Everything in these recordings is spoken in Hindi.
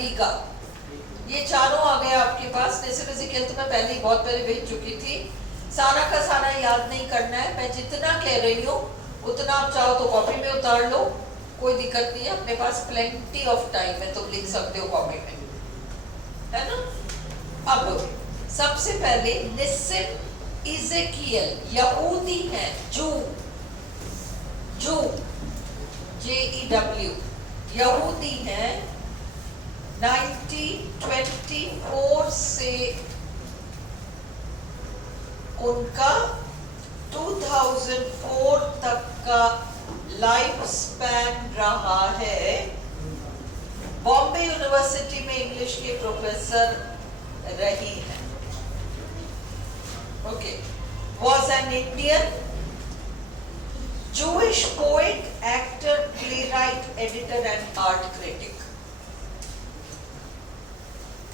तरीका, ये चारों आ गए आपके पास। जैसे फिजिकल तो मैं पहले ही बहुत पहले भेज चुकी थी, सारा का सारा याद नहीं करना है। मैं जितना कह रही हूँ उतना आप चाहो तो कॉपी में उतार लो, कोई दिक्कत नहीं है, अपने पास प्लेंटी ऑफ टाइम है, तुम लिख सकते हो कॉपी में, है ना। अब सबसे पहले निसिम इज़ेकियल यहूदी है, जू JEW यहूदी है। 1924 से उनका 2004 तक का लाइफ स्पैन रहा है। बॉम्बे यूनिवर्सिटी में इंग्लिश के प्रोफेसर रही है। Okay, was an Indian Jewish poet, actor, playwright, editor and art critic.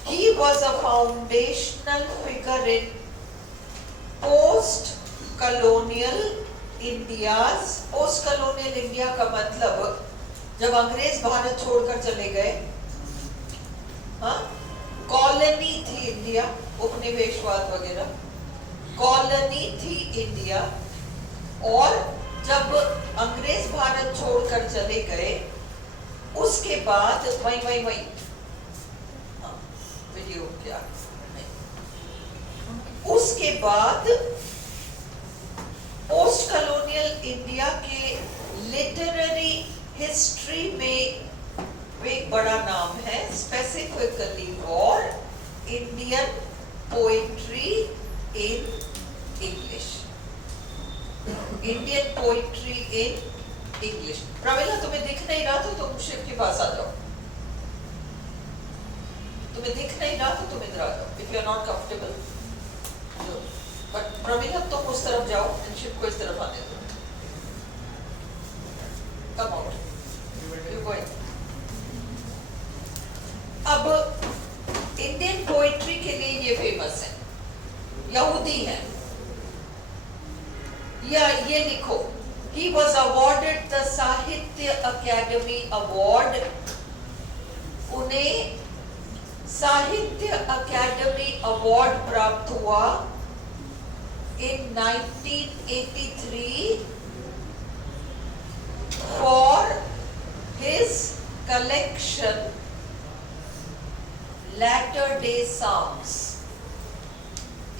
He was a foundational figure in post-colonial India's post-colonial India का मतलब जब अंग्रेज भारत छोड़कर चले गए, हाँ, कॉलोनी थी इंडिया, उपनिवेशवाद वगैरह, कॉलोनी थी इंडिया, और जब अंग्रेज भारत छोड़कर चले गए उसके बाद वही वीडियो क्या नहीं, उसके बाद पोस्ट कॉलोनियल इंडिया के लिटरेरी हिस्ट्री में एक बड़ा नाम है, specifically for Indian poetry in English, Indian poetry in English. Pramila, तुम्हें दिख नहीं रहा तो तुम शिव के पास आ जाओ, तुम्हें दिख नहीं रहा तो तुम इधर आ जाओ, if you are not comfortable. But Pramila तुम उस तरफ जाओ, शिव को इस तरफ आने दो। Come out, you going. अब इंडियन पोइट्री के लिए ये फेमस है, यहूदी है, या ये लिखो, he was awarded the साहित्य अकेडमी अवार्ड, उन्हें साहित्य अकेडमी अवार्ड प्राप्त हुआ in 1983 for his collection Latter Day Psalms।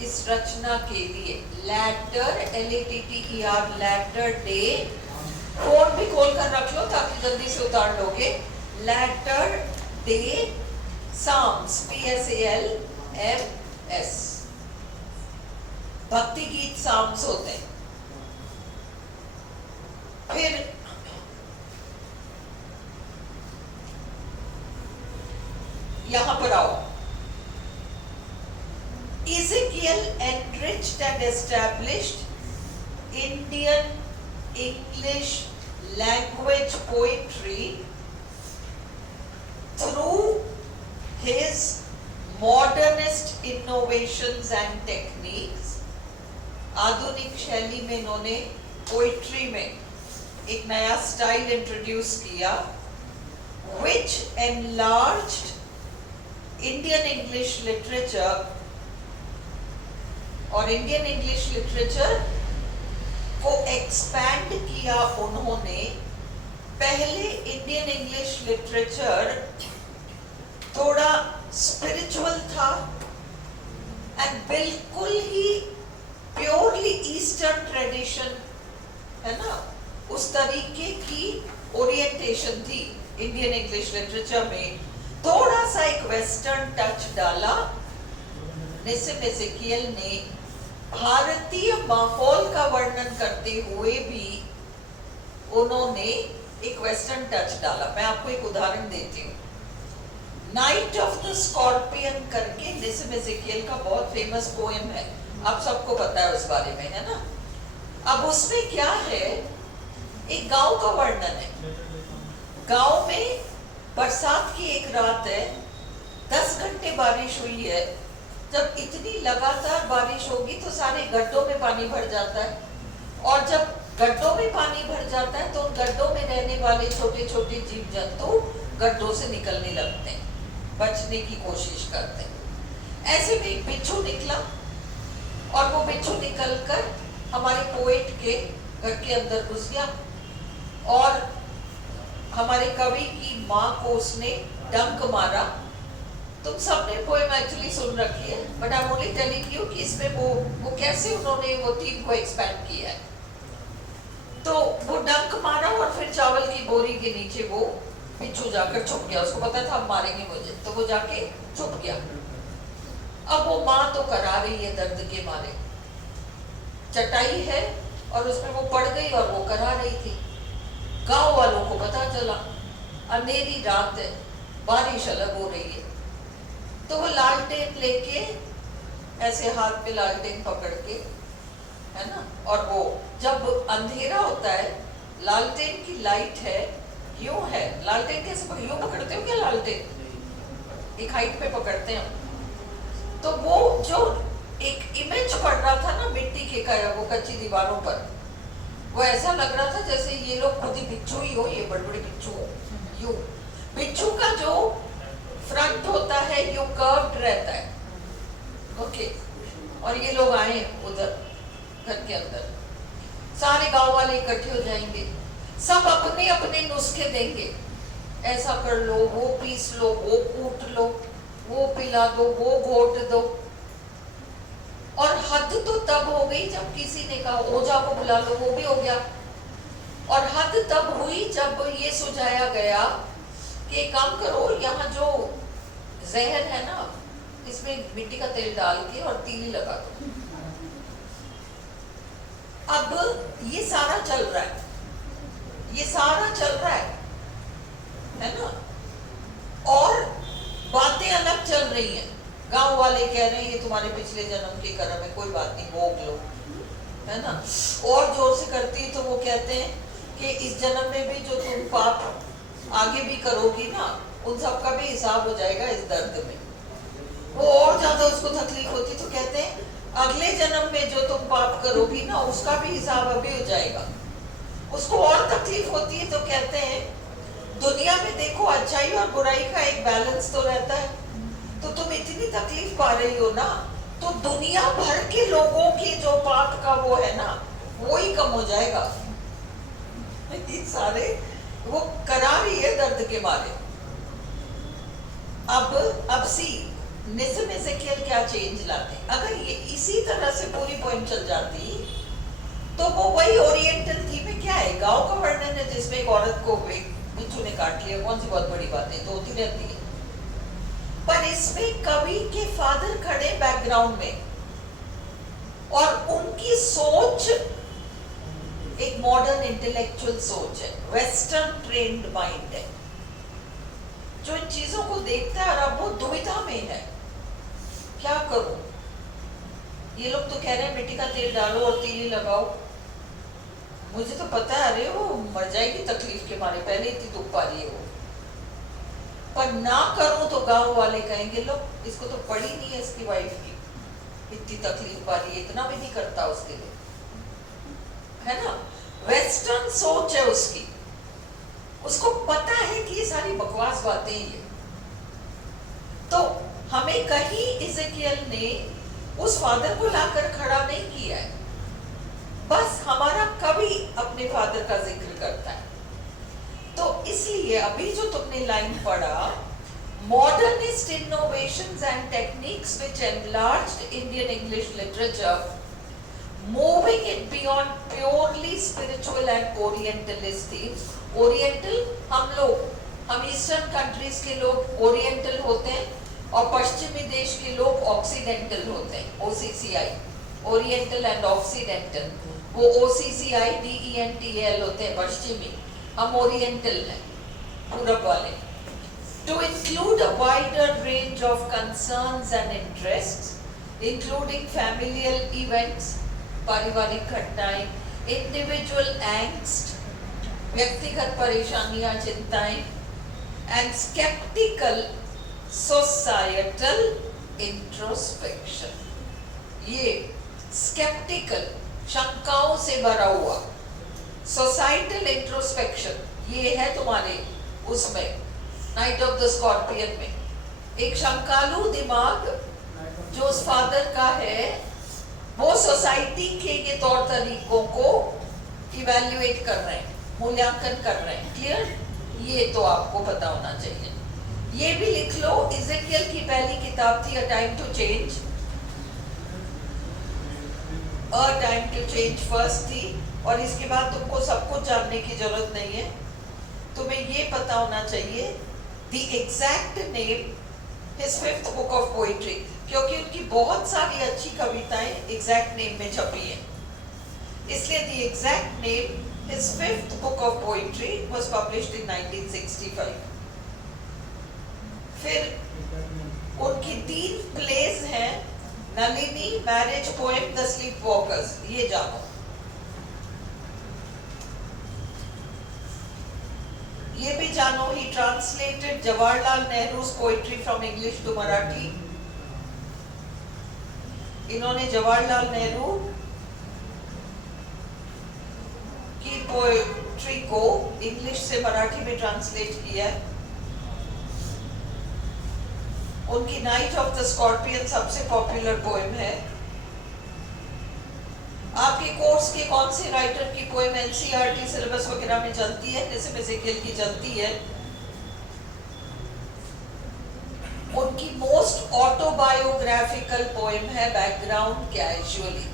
इस रचना के लिए letter, LATTER, letter day, phone भी खोल कर रख लो ताकि जल्दी से उतार लोगे। लैटर डे साम्स, PSALMS, भक्ति गीत साम्स होते हैं। फिर यहां पर आओ, Ezekiel enriched and established Indian English language poetry through his modernist innovations and techniques। आधुनिक शैली में इन्होंने पोइट्री में एक नया स्टाइल इंट्रोड्यूस किया, which enlarged Indian English literature, और इंडियन इंग्लिश लिटरेचर को एक्सपैंड किया उन्होंने। पहले इंडियन इंग्लिश लिटरेचर थोड़ा स्पिरिचुअल था एंड बिल्कुल ही प्योरली ईस्टर्न ट्रेडिशन, है ना, उस तरीके की ओरिएंटेशन थी इंडियन इंग्लिश लिटरेचर में। थोड़ा सा एक वेस्टर्न टच डाला निसिम इज़ेकियल ने। भारतीय माहौल का वर्णन करते हुए भी उन्होंने एक वेस्टर्न टच डाला। मैं आपको एक उदाहरण देती हूँ। नाइट ऑफ द स्कॉर्पियन करके निसिम इज़ेकियल का बहुत फेमस पोएम है, आप सबको पता है उस बारे में, है ना। अब उसमें क्या है, एक गांव का वर्णन है। गांव में बरसात की एक रात है, 10 घंटे बारिश हुई है। जब इतनी लगातार बारिश होगी तो सारे गड्ढों में पानी भर जाता है, और जब गड्ढों में पानी भर जाता है तो उन गड्ढों में रहने वाले छोटे छोटे जीव जंतु गड्ढों से निकलने लगते हैं। बचने की कोशिश करते हैं। ऐसे में एक बिच्छू निकला और वो बिच्छू निकलकर हमारे पोएट के घर के अंदर घुस गया और हमारे कवि की माँ को उसने डंक मारा। तुम सबने पोएम एक्चुअली सुन रखी है, but I am only telling you कि इसमें वो कैसे उन्होंने वो थीम को एक्सपैंड किया है। तो वो डंक मारा और फिर चावल की बोरी के नीचे वो बिच्छू जाकर छुप गया। उसको पता था अब मारेंगे मुझे, तो वो जाके छुप गया। अब वो माँ तो करा रही है दर्द के मारे, चटाई है और उसमें वो पड़ गई और वो करा रही थी। गांव वालों को पता चला, अंधेरी रात है, बारिश अलग हो रही है, तो वो लालटेन लेके ऐसे हाथ में लालटेन पकड़ के, है ना, और वो जब अंधेरा होता है लालटेन की लाइट है यूं है, लालटेन कैसे यूं पकड़ते हो क्या? लालटेन एक हाइट पे पकड़ते हैं, तो वो जो एक इमेज पड़ रहा था ना मिट्टी के वो कच्ची दीवारों पर, वो ऐसा लग रहा था जैसे ये लोग खुद ही बिच्छू ही हो, ये बड़े बड़े बिच्छू हो। यूं बिच्छू का जो फ्रंट होता है यूं कर्व्ड रहता है, ओके, और ये लोग आए उधर घर के अंदर, सारे गांव वाले इकट्ठे हो जाएंगे, सब अपने अपने नुस्खे देंगे, ऐसा कर लो, वो पीस लो, वो कूट लो, वो पिला दो, वो घोट दो। और हद तो तब हो गई जब किसी ने कहा ओझा को बुला लो, वो भी हो गया। और हद तब हुई जब ये सुझाया गया कि काम करो, यहाँ जो जहर है ना इसमें मिट्टी का तेल डाल के और तीली लगा दो। अब ये सारा चल रहा है, ये सारा चल रहा है ना, और बातें अलग चल रही हैं। गांव वाले कह रहे हैं ये तुम्हारे पिछले जन्म के कर्म है, कोई बात नहीं, भोग लो, है ना। और जोर से करती है तो वो कहते हैं कि इस जन्म में भी जो तुम पाप आगे भी करोगी ना, उन सब का भी हिसाब हो जाएगा इस दर्द में। वो और ज्यादा उसको तकलीफ होती, तो कहते हैं अगले जन्म में जो तुम पाप करोगी ना, उसका भी हिसाब अभी हो जाएगा। उसको और तकलीफ होती है, तो कहते हैं दुनिया में देखो अच्छाई और बुराई का एक बैलेंस तो रहता है, तो तुम इतनी तकलीफ पा रही हो ना, तो दुनिया भर के लोगों के जो पाप का वो है ना, वो ही कम हो जाएगा। सारे वो करा रही है दर्द के मारे। अब सी निज़्म एज़ेकियल क्या चेंज लाते हैं। अगर ये इसी तरह से पूरी पोएम चल जाती तो वो वही ओरिएंटल थीम में क्या है, गांव का वर्णन है जिसमें एक औरत को बिच्छू ने काट लिया, कौन सी बहुत बड़ी बात है, तो होती रहती है। पर इसमें कवि के फादर खड़े बैकग्राउंड में और उनकी सोच एक मॉडर्न इंटेलेक्चुअल सोच है, वेस्टर्न ट्रेन्ड माइंड है, जो इन चीजों को देखता है। और अब वो दुविधा में है, क्या करूं? ये लोग तो कह रहे हैं मिट्टी का तेल डालो और तीली लगाओ, मुझे तो पता है अरे वो मर जाएगी तकलीफ के मारे, पहले इतनी दुख पा रही है वो, पर ना करूं तो गांव वाले कहेंगे लो इसको तो पड़ी नहीं है इसकी वाइफ की, इतनी तकलीफ पा रही है, इतना भी नहीं करता उसके लिए, है ना। वेस्टर्न सोच है उसकी, उसको पता है कि ये सारी बकवास बातें ये। तो हमें कहीं इज़ेकियल ने उस फादर को लाकर खड़ा नहीं किया है, बस हमारा कवि अपने फादर का जिक्र करता है। तो इसलिए अभी जो तुमने लाइन पढ़ा, modernist innovations and techniques which enlarged Indian English literature, moving it beyond purely spiritual and orientalist themes. Oriental हम ईस्टर्न कंट्रीज के लोग ओरिएंटल होते हैं और पश्चिमी देश के लोग ऑक्सीडेंटल होते हैं, OCCI, ओरिएंटल एंड ऑक्सीडेंटल। वो OCCI DENTAL होते हैं पश्चिमी, हम ओरिएंटल हैं पूरब वाले। To include a wider range of concerns and interests, including familial events, पारिवारिक घटनाएं, individual angst, व्यक्तिगत परेशानियां, चिंताएं, and skeptical societal introspection। ये skeptical, शंकाओं से भरा हुआ, सोसाइटल इंट्रोस्पेक्शन, ये है तुम्हारे उसमें नाइट ऑफ द स्कॉर्पियन में, एक शंकालू दिमाग जो उस फादर का है, वो सोसाइटी के ये तौर तरीकों को इवैल्यूएट कर रहे हैं, मूल्यांकन कर रहे हैं। क्लियर? ये तो आपको पता होना चाहिए। ये भी लिख लो, इज़ेकियल की पहली किताब थी a time to change, a time to change first थी, और इसके बाद तुमको सब कुछ जानने की जरूरत नहीं है। तुम्हें ये पता होना चाहिए the exact name, his fifth book of poetry, क्योंकि उनकी बहुत सारी अच्छी कविताएं एग्जैक्ट नेम में छपी हैं, इसलिए the exact name, his fifth book of poetry was published in 1965। फिर उनकी 3 प्लेज हैं, Nalini, marriage poem, the sleep walkers, ये जानो। ये भी जानो, ही ट्रांसलेटेड जवाहरलाल नेहरू's poetry from English to Marathi. इन्होंने जवाहरलाल नेहरू की पोएट्री को इंग्लिश से मराठी में ट्रांसलेट किया। उनकी नाइट ऑफ द स्कॉर्पियन सबसे पॉपुलर पोएम है। आपके कोर्स के कौन से राइटर की पोएम एनसीईआरटी सिलेबस वगैरह में चलती है, जैसे इज़ेकियल की चलती है? उनकी मोस्ट ऑटोबायोग्राफिकल पोएम है बैकग्राउंड कैजुअली,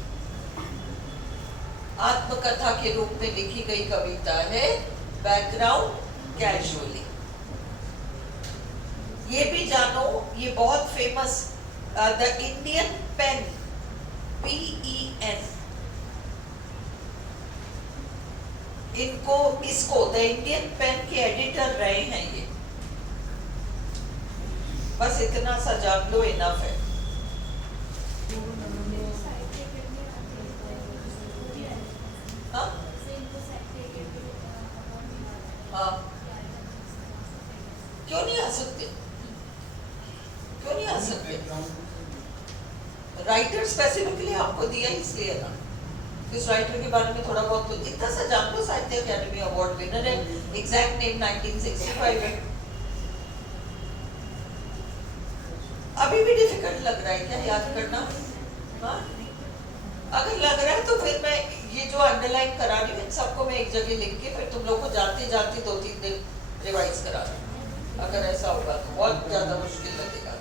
आत्मकथा के रूप में लिखी गई कविता है बैकग्राउंड कैजुअली। ये भी जानो, ये बहुत famous, the Indian pen, PEN, इसको द इंडियन पेन के एडिटर रहे हैं ये। बस इतना सा जान लो, इनफ है। हाँ? हाँ, क्यों नहीं आ सकते? क्यों नहीं आ सकते? राइटर स्पेसिफिकली आपको दिया इसलिए ना, इस राइटर के बारे में थोड़ा बहुत तो इतना सा जान लो। साहित्य अकादमी अवार्ड विनर है, एग्जैक्ट नेम 1965 है। अभी भी डिफिकल्ट लग रहा है क्या याद करना? हाँ? अगर लग रहा है तो फिर मैं ये जो अंडरलाइन करा रही हूँ सबको मैं एक जगह लिख के फिर तुम लोग को जाते जाते 2-3 दिन रिवाइज करा दूँ। अगर ऐसा होगा तो बहुत ज्यादा मुश्किल लगेगा,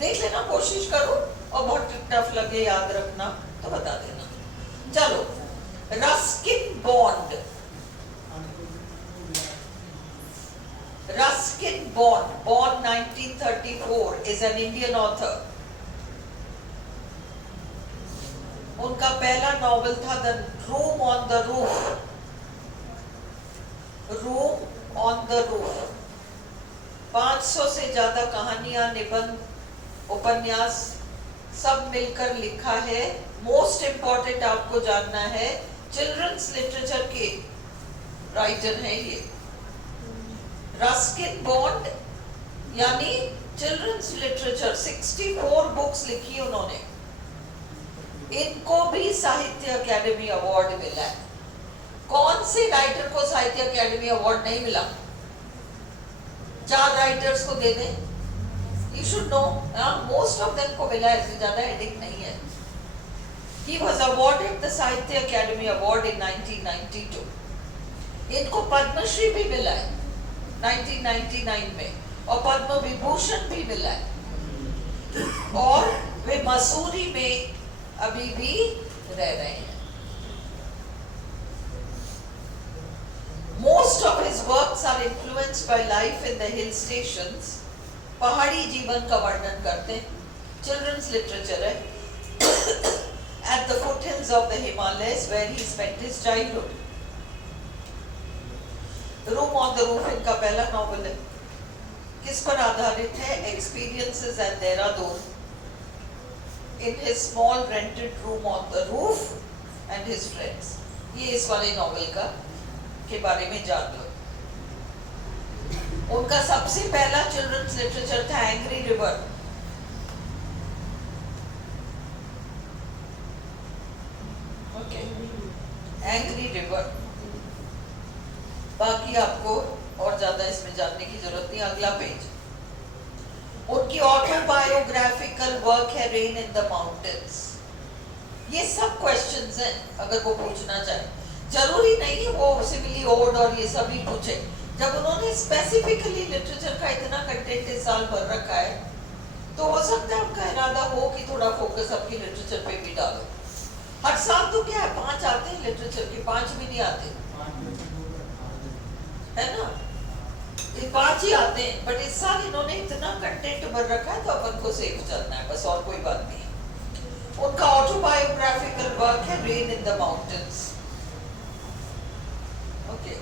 देख लेना, कोशिश करो, और बहुत टफ लगे याद रखना तो बता देना। चलो, Ruskin bond, Ruskin Bond, born 1934, is an Indian author. उनका पहला नॉवेल था the room on the roof, room on the roof. 500 से ज्यादा कहानियां, निबंध, उपन्यास सब मिलकर लिखा है। मोस्ट इंपॉर्टेंट आपको जानना है, चिल्ड्रंस लिटरेचर के राइटर हैं ये। रस्किन बॉन्ड यानी चिल्ड्रंस लिटरेचर, 64 बुक्स लिखी उन्होंने। इनको भी साहित्य अकादमी अवार्ड मिला है। कौन से राइटर को साहित्य अकादमी अवार्ड नहीं मिला? 4 राइटर्स को दे दें, you should know. Most of them को मिला है, ज्यादा हेडिंग नहीं है। He was awarded the साहित्य अकादमी अवार्ड in 1992। इनको पद्मश्री भी मिला है 1999 में, और पद्म विभूषण भी मिला है, और वे मसूरी में अभी भी रह रहे हैं। Most of his works are influenced by life in the hill stations। पहाड़ी जीवन का वर्णन करते हैं, चिल्ड्रंस लिटरेचर है। At the foothills of the Himalayas where he spent his childhood। Room on the roof इनका पहला नॉवल है। किस पर आधारित है? Experiences at Dehradun, in his small rented room on the roof and his friends. ये इस वाले नॉवल का के बारे में जान लो। उनका सबसे पहला चिल्ड्रंस लिटरेचर था एंग्री रिवर। Angry river. बाकी आपको और ज्यादा इसमें जानने की जरूरत नहीं। अगला पेज, उनकी ऑटोबायोग्राफिकल वर्क है रेन इन द माउंटेन्स। ये सब क्वेश्चंस हैं अगर वो पूछना चाहे, जरूरी नहीं वो सिविली ओड और ये सभी पूछे। जब उन्होंने स्पेसिफिकली लिटरेचर का इतना कंटेंट इस साल भर रखा है तो हो सकता है उनका इरादा हो कि थोड़ा फोकस आपकी लिटरेचर पे भी डालो। हर साल तो क्या है 5 आते हैं लिटरेचर के, 5 भी नहीं आते है ना, ये 5 ही आते हैं। बट इस साल इन्होंने इतना कंटेंट भर रखा है तो अपन को सेफ चलना है बस, और कोई बात नहीं। उनका ऑटोबायोग्राफिकल वर्क है rain in the mountains. Okay,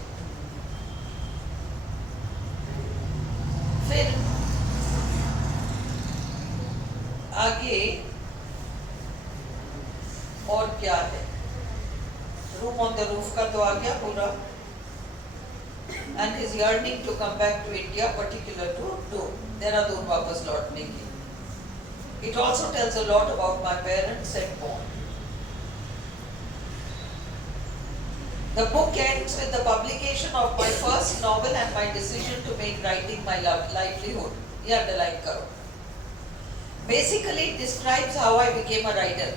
फिर आगे और क्या है, रूम ऑन द रूफ का तो आ गया पूरा, and his yearning to come back to India, particular to Dehradun वापस लौटने की। It also tells a lot about my parents and born. The book ends with the publication of my first novel and my decision to make writing my livelihood. ये underline करो। Basically it describes how I became a writer.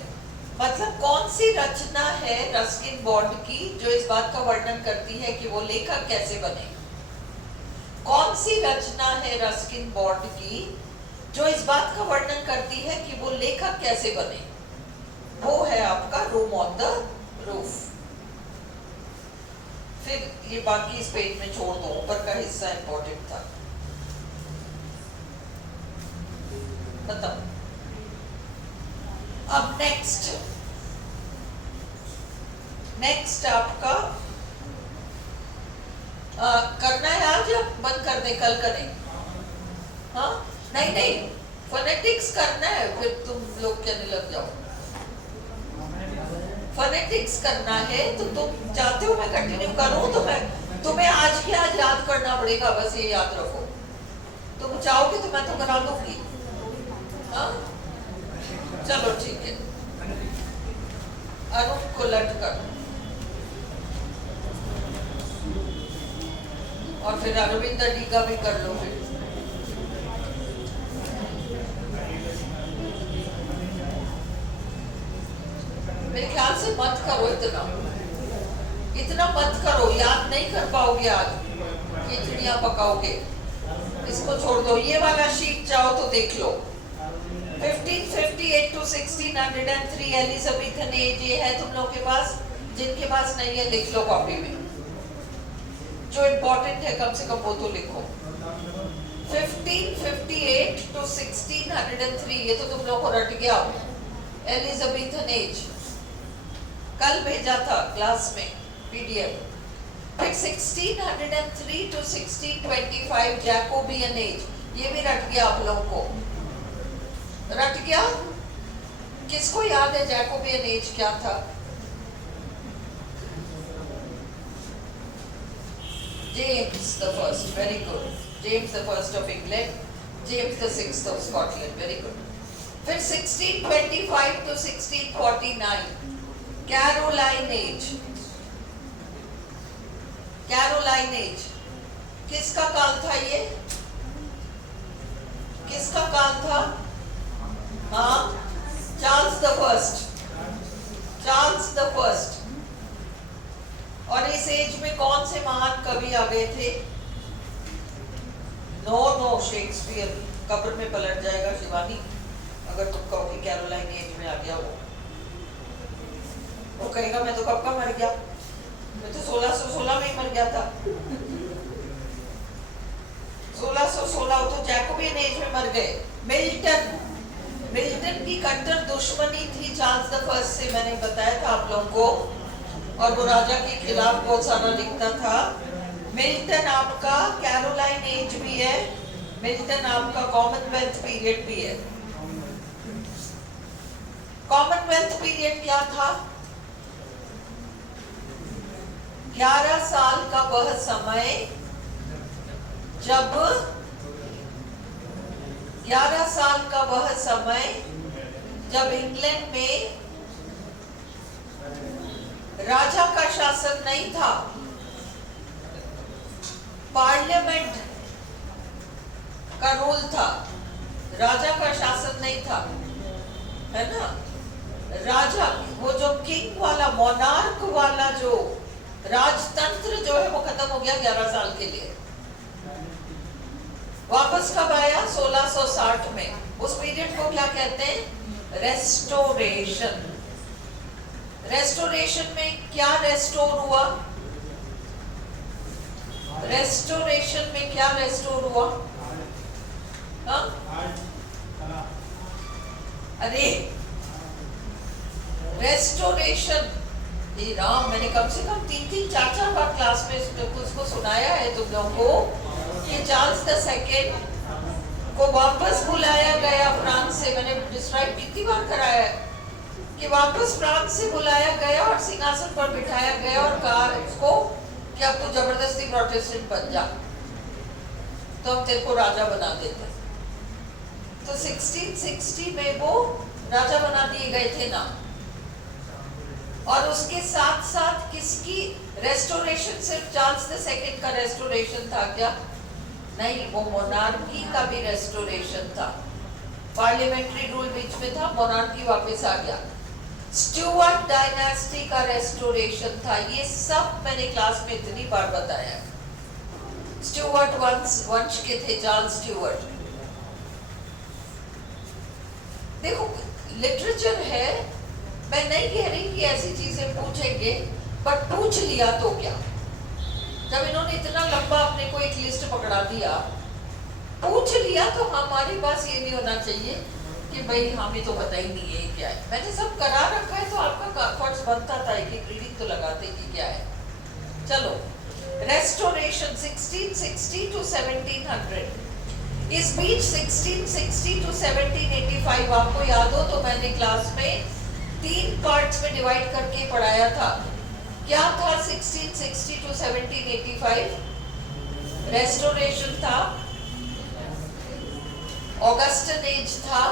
मतलब कौन सी रचना है रस्किन बॉन्ड की जो इस बात का वर्णन करती है कि वो लेखक कैसे बने। कौन सी रचना है रस्किन बॉन्ड की जो इस बात का वर्णन करती है कि वो लेखक कैसे बने, वो है आपका रूम ऑन द रूफ। फिर ये बाकी इस पेज में छोड़ दो, ऊपर का हिस्सा इंपॉर्टेंट था। बताओ अब नेक्स्ट आपका करना है आज या बंद कर दे, कल करें? हाँ नहीं फोनेटिक्स करना है, फिर तुम लोग कहने लग जाओ। फोनेटिक्स करना है तो तुम चाहते हो मैं कंटिन्यू करूं तो मैं तुम्हें आज के आज याद करना पड़ेगा, बस ये याद रखो। तुम चाहोगे तो मैं तो करा दूंगी। हाँ चलो ठीक है, अरुण को लट कर और फिर अरविंद डी का भी कर लो। फिर मेरे ख्याल से मत करो, इतना मत करो, याद नहीं कर पाओगे आज, खिचड़ियां पकाओगे। इसको छोड़ दो, ये वाला शीट चाहो तो देख लो। 1558 to 1603 एलिजाबेथन एज ये है तुम लोग के पास, जिनके पास नहीं है लिख लो कॉपी में, जो इम्पोर्टेंट है कम से कम वो तो लिखो। 1558 to 1603 ये तो तुम लोग को रट गया, एलिजाबेथन एज कल भेजा था क्लास में पीडीएफ। फिर 1603 to 1625 जैकोबियन एज, ये भी रट गया आप लोगों को, रट गया? किसको याद है जैकोबियन एज क्या था? James the first, very good. James the first of England, James the sixth of Scotland, very good. फिर 1625 to 1649 Caroline age. Caroline age किसका काल था? ये किसका काल था? हाँ Charles the first, Charles the first. और इस एज में कौन से महान कवि आ गए थे? नो शेक्सपियर कब्र में पलट जाएगा शिवानी अगर तुम कहो कि कैरोलाइन एज में आ गया। वो कहेगा मैं तो कब का मर गया, मैं तो 1616 में ही मर गया था। 1616 वो तो जैकोबियन एज में मर गए। मिल्टन की कट्टर दुश्मनी थी चार्ल्स द फर्स्ट से, मैंने बताया था आप लोगों को, और वो राजा के खिलाफ बहुत सारा लिखता था। मिल्टन आपका कैरोलाइन एज भी है, मिल्टन आपका कॉमनवेल्थ पीरियड भी है। कॉमनवेल्थ पीरियड क्या था? 11 साल का वह समय जब 11 साल का वह समय जब इंग्लैंड में राजा का शासन नहीं था, पार्लियामेंट का रूल था। राजा का शासन नहीं था, है ना। राजा वो जो किंग वाला मोनार्क वाला जो राजतंत्र जो है वो खत्म हो गया 11 साल के लिए। वापस कब आया? 1660 में। उस पीरियड को क्या कहते हैं? रेस्टोरेशन। रेस्टोरेशन में क्या रेस्टोर हुआ? रेस्टोरेशन में क्या रेस्टोर हुआ? हाँ? अरे रेस्टोरेशन, ये राम, मैंने कम से कम 3-4 बार क्लास में उसको सुनाया है तुम लोगों को कि चार्ल्स द सेकेंड को वापस बुलाया गया फ्रांस से। मैंने डिस्क्राइब कितनी बार कराया है कि वापस फ्रांस से बुलाया गया और सिंहासन पर बिठाया गया और कहा इसको कि अब तू जबरदस्ती प्रोटेस्टेंट बन जा, तो हम तेरे को राजा बना देते। तो 1660 में वो राजा बना दिए गए थे ना। और उसके साथ साथ किसकी रेस्टोरेशन? सिर्फ चार्ल्स द सेकंड का रेस्टोरेशन था क्या? नहीं, वो मोनार्की का भी रेस्टोरेशन था। पार्लियामेंट्री रूल बीच में था, मोनार्की वापस आ गया। स्टुअर्ट डायनेस्टी का रेस्टोरेशन था। ये सब मैंने क्लास में इतनी बार बताया। स्टुअर्ट वंश के थे चार्ल्स स्टुअर्ट। देखो लिटरेचर है, मैं नहीं कह रही कि ऐसी चीजें पूछेंगे, बट पूछ लिया तो क्या। जब इन्होंने इतना लंबा अपने को एक लिस्ट पकड़ा दिया, पूछ लिया, तो हमारे पास ये नहीं होना चाहिए कि भाई हमें तो पता ही नहीं है क्या है। मैंने सब करा रखा है तो आपका फर्ज बनता था एक रीडिंग तो लगाते कि क्या है। चलो, रेस्टोरेशन 1660 to 1700। इस बीच 1660 to 1785 आपको याद हो तो मैंने क्लास में 3 पार्ट्स में डिवाइड करके पढ़ाया था। क्या था 1660 to 1785? रेस्टोरेशन था, ऑगस्टन एज था,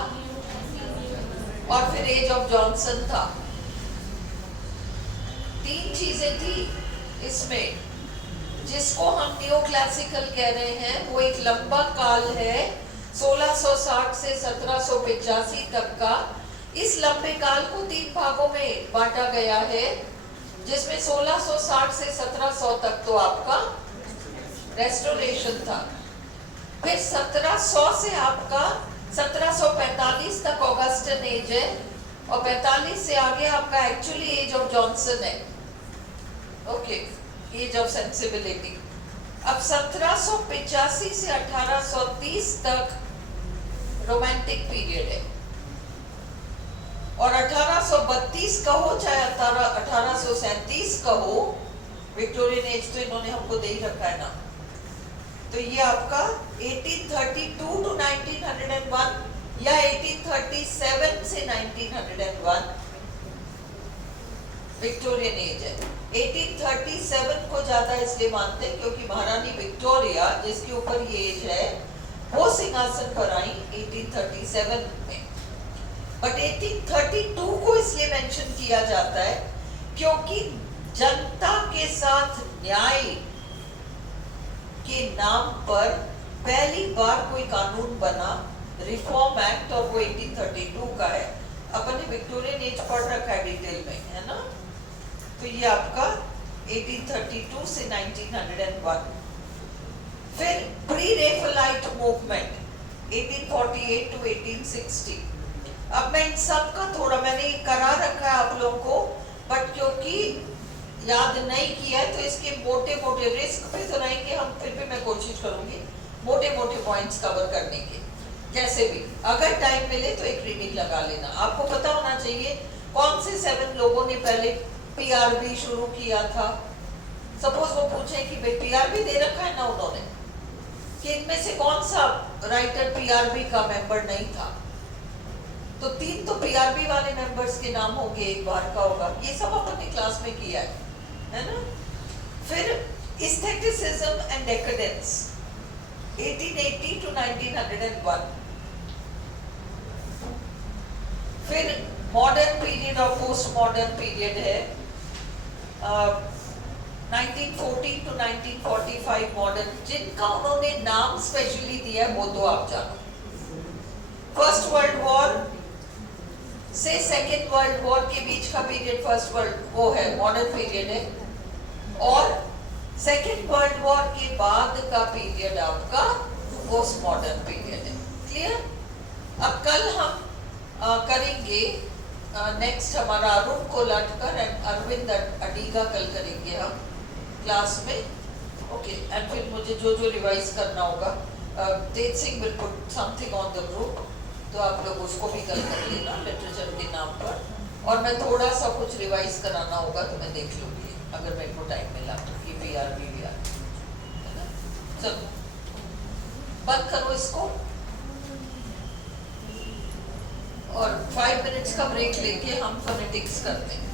और फिर एज ऑफ जॉनसन था। 3 चीजें थी इसमें, जिसको हम न्यू क्लासिकल कह रहे हैं। वो एक लंबा काल है 1660 से 1785 तक का। इस लंबे काल को 3 भागों में बांटा गया है, जिसमें 1660 से 1700 तक तो आपका रेस्टोरेशन था। फिर 1700 से आपका 1745 तक ऑगस्टन एज है, और 45 से आगे आपका एक्चुअली एज ऑफ जॉनसन है। Okay, age of sensibility. अब 1785 से 1830 तक रोमांटिक पीरियड है, और 1832 कहो चाहे 1837 कहो, विक्टोरियन एज तो इन्होंने हमको दे ही रखा है ना। तो ये आपका 1832 to 1901 या 1837 से 1901 विक्टोरियन एज है। 1837 को ज्यादा इसलिए मानते हैं क्योंकि महारानी विक्टोरिया, जिसके ऊपर ये एज है, वो सिंहासन पर आई 1837 में। बट 1832 को इसलिए मेंशन किया जाता है क्योंकि जनता के साथ न्याय के नाम पर पहली बार कोई कानून बना, रिफॉर्म एक्ट, और वो 1832 का है। अपन ने विक्टोरियन एज पढ़ रखा है डिटेल में, है ना। तो ये आपका 1832 से 1901। फिर प्री रेफलाइट मूवमेंट 1848 to 1860। अब मैं इन सब का थोड़ा मैंने करा रखा है आप लोगों को, बट क्योंकि याद नहीं किया है तो इसके मोटे मोटे रिस्क पे तो रहेंगे हम, फिर भी मैं कोशिश करूंगी मोटे मोटे पॉइंट्स कवर करने के। जैसे भी अगर टाइम मिले तो एक रीडिंग लगा लेना। आपको पता होना चाहिए कौन से 7 लोगों ने पहले पीआरबी शुरू किया था। सपोज वो पूछे कि भाई पीआरबी दे रखा है ना उन्होंने, कि इनमें से कौन सा राइटर पीआरबी का मेंबर नहीं था, तो 3 तो पीआरबी वाले मेंबर्स के नाम होंगे, एक बार का होगा। ये सब अपन ने क्लास में किया है ना। फिर एस्थेटिसिज्म एंड डेकेडेंस 1880 to 1901। फिर मॉडर्न पीरियड और पोस्ट मॉडर्न पीरियड है 1914 to 1945 मॉडर्न, जिनका उन्होंने नाम स्पेशली दिया है वो तो आप जानो। फर्स्ट वर्ल्ड वॉर से सेकेंड वर्ल्ड वॉर के बीच का पीरियड फर्स्ट वर्ल्ड वो है, मॉडर्न पीरियड है, और सेकेंड वर्ल्ड वॉर के बाद का पीरियड आपका पोस्ट मॉडर्न पीरियड है। क्लियर? अब कल हम करेंगे नेक्स्ट हमारा अरुण कोलाटकर एंड अरविंद अडीगा कल करेंगे हम क्लास में। ओके, एंड फिर मुझे जो जो रिवाइज करना होगा, Tej Singh will put something on the group, तो आप लोग उसको भी कल कर लेना लिटरेचर के नाम पर, और मैं थोड़ा सा कुछ रिवाइज कराना होगा तो मैं देख लूंगी अगर मेरे को टाइम मिला तो, कि वीआर है ना। चलो बंद करो इसको और 5 मिनट्स का ब्रेक लेके हम फोनेटिक्स करते हैं।